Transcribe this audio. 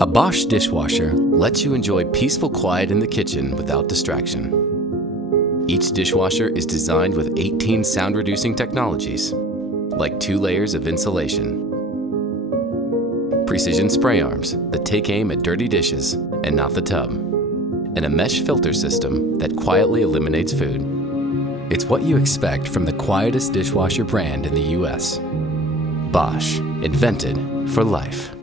A Bosch dishwasher lets you enjoy peaceful quiet in the kitchen without distraction. Each dishwasher is designed with 18 sound-reducing technologies, like 2 layers of insulation, precision spray arms that take aim at dirty dishes and not the tub, and a mesh filter system that quietly eliminates food. It's what you expect from the quietest dishwasher brand in the US. Bosch, invented for life.